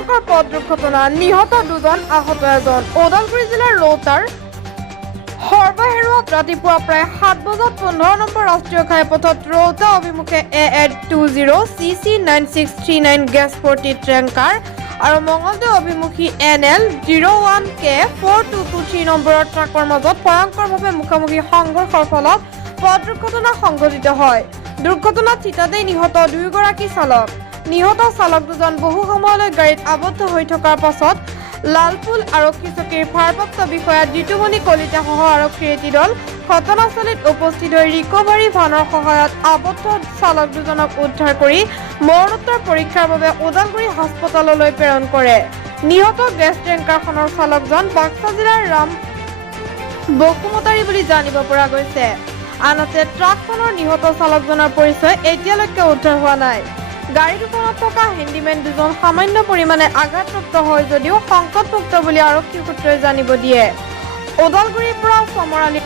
ভয়ংকৰ পথ দুৰ্ঘটনা, নিহত 2জন, আহত 1জন। ওদালগুৰি জিলাৰ ৰৌতাৰ সৰ্বহেৰুৱাত ৰাতিপুৱা প্ৰায় 7 বজাত 15 নম্বৰ ৰাষ্ট্ৰীয় ঘাইপথত ৰৌতা অভিমুখে AA20 CC 9639 গেছ ভৰ্তি ট্ৰেংকাৰ আৰু মঙলদৈ অভিমুখী NL01K 4223 নম্বৰৰ ট্ৰাকৰ মাজত ভয়ংকৰভাৱে মুখামুখি সংঘৰ্ষৰ ফলত পথ দুৰ্ঘটনা সংঘটিত হয়। দুৰ্ঘটনাত থিতাতেই নিহত 2গৰাকী চালক। নিহত চালক 2জন বহু সময়লৈ গাড়ীত আবদ্ধ হৈ থকাৰ পাছত লালপুল আৰক্ষী চকীৰ ভাৰপ্ৰাপ্ত বিষয়া জিতুমণি কলিতা সহ আৰক্ষীৰ এটি দল ঘটনাস্থলীত উপস্থিত হৈ ৰিকভাৰী ভানৰ সহায়ত আবদ্ধ চালক 2জনক উদ্ধাৰ কৰি মৰণোত্তৰ পৰীক্ষাৰ বাবে ওদালগুৰি হাস্পতাললৈ প্ৰেৰণ কৰে। নিহত গেছ টেংকাৰখনৰ চালকজন বাক্সা জিলাৰ ৰাম বকুমতাৰী বুলি জানিব পৰা গৈছে। আনহাতে ট্ৰাকখনৰ নিহত চালকজনৰ পৰিচয় এতিয়ালৈকে উদ্ধাৰ হোৱা নাই। গাড়ী দুখনত থকা হেণ্ডিমেন 2জন সামান্য পৰিমাণে আঘাতপ্ৰাপ্ত হয় যদিও সংকটমুক্ত বুলি আৰক্ষী সূত্ৰই জানিব দিয়ে। ওদালগুৰিৰ পৰা সমৰালী।